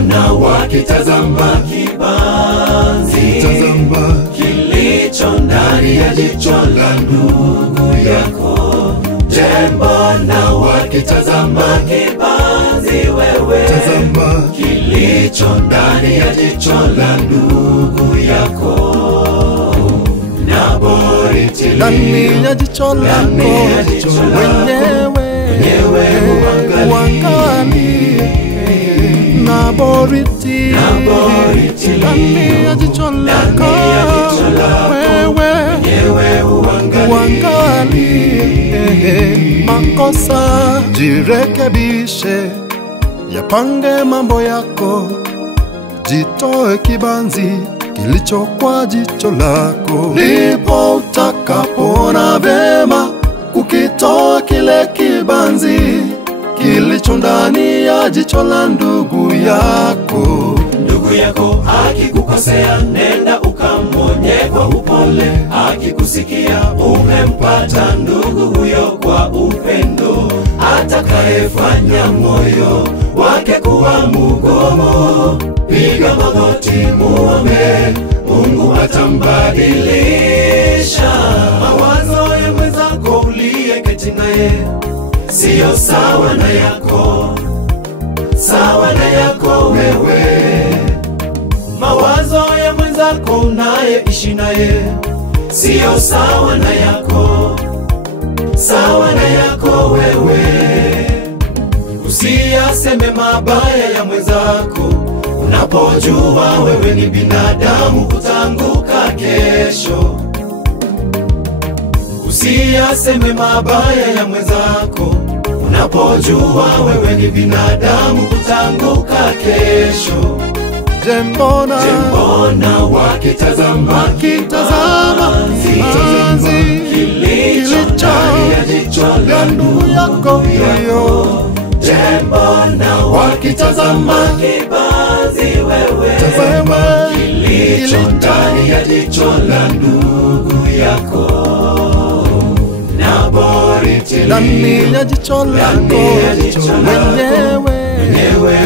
Mbona wakitazama kibanzi kilicho ndani ya jicho la ndugu yako? Mbona wakitazama kibanzi wewe kilicho ndani ya jicho la ndugu yako? Naboriti ndani ya jicho lako wenyewe uangalie. Naboriti ndani ya jicho lako wewe uangalie. Makosa jirekebishe, yapange mambo yako, jitoe kibanzi kilicho kwa jicho lako. Ndipo utakapoona vema kukitoa kile kibanzi kilicho ndani ya jicho la ndugu yako. Ndugu yako akikukosea, nenda ukamwonye kwa upole. Akikusikia umempata ndugu huyo kwa upendo, atakayefanya moyo wake kuwa mgumu, piga magoti muombe, Mungu atambadilisha. Mawazo ya mwenzako uliyeketi naye siyo sawa na yako, sawa na yako wewe. Mawazo ya mwenzako unayeishi naye siyo sawa na yako, sawa na yako wewe. Usiyaseme mabaya ya mwenzako, unapojua wewe ni binadamu, utaanguka kesho. Usiyaseme mabaya ya mwenzako, unapojua wewe ni binadamu, utaanguka kesho. Mbona wakitazama kibanzi kilicho ndani ya jicho la ndugu yako? Mbona wakitazama kibanzi wewe kilicho ndani ya jicho la ndugu yako? Naboriti ndani ya jicho lako wenyewe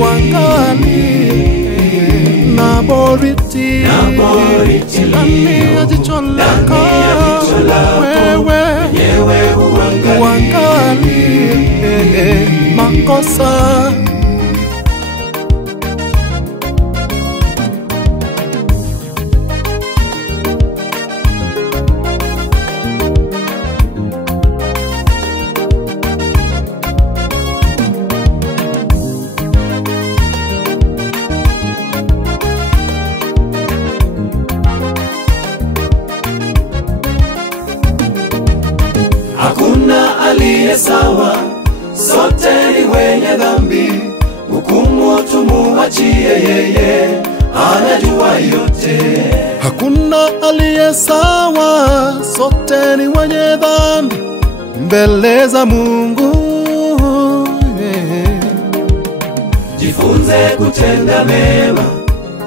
uangalie. Naboriti ndani ya jicho lako wewe uangalie. Makosa hakuna aliye sawa, sote ni wenye dhambi. Hukumu tumuachie yeye, anajua yote. hakuna aliye sawa, sote ni wenye dhambi mbele za Mungu. Jifunze kutenda mema,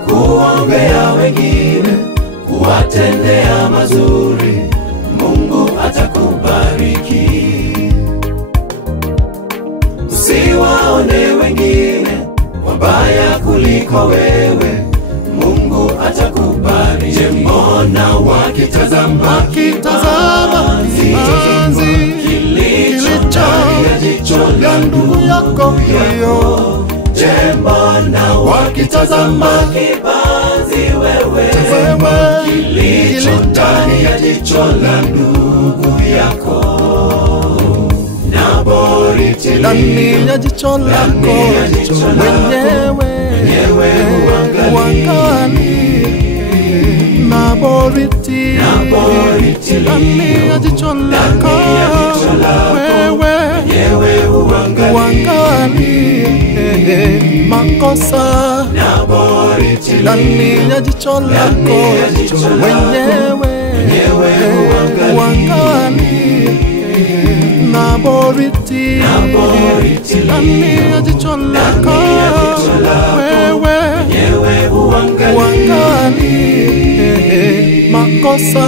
kuombea wengine, kuwatendea mazuri, Mungu atakubariki. Usiwaone wengine wabaya kuliko wewe, Mungu atakubariki. Mbona wakitazama kibanzi kilicho ndani ya jicho la ndugu yako? Mbona wakitazama kibanzi wewe kilicho ndani ya jicho la ndugu yako? Naboriti ndani ya jicho lako wenyewe uangalie. Naboriti ndani ya jicho lako wewe uangalie. Makosa ndani ya jicho lako wenyewe uangalie. Naboriti ndani ya jicho lako wewe uangalie. Makosa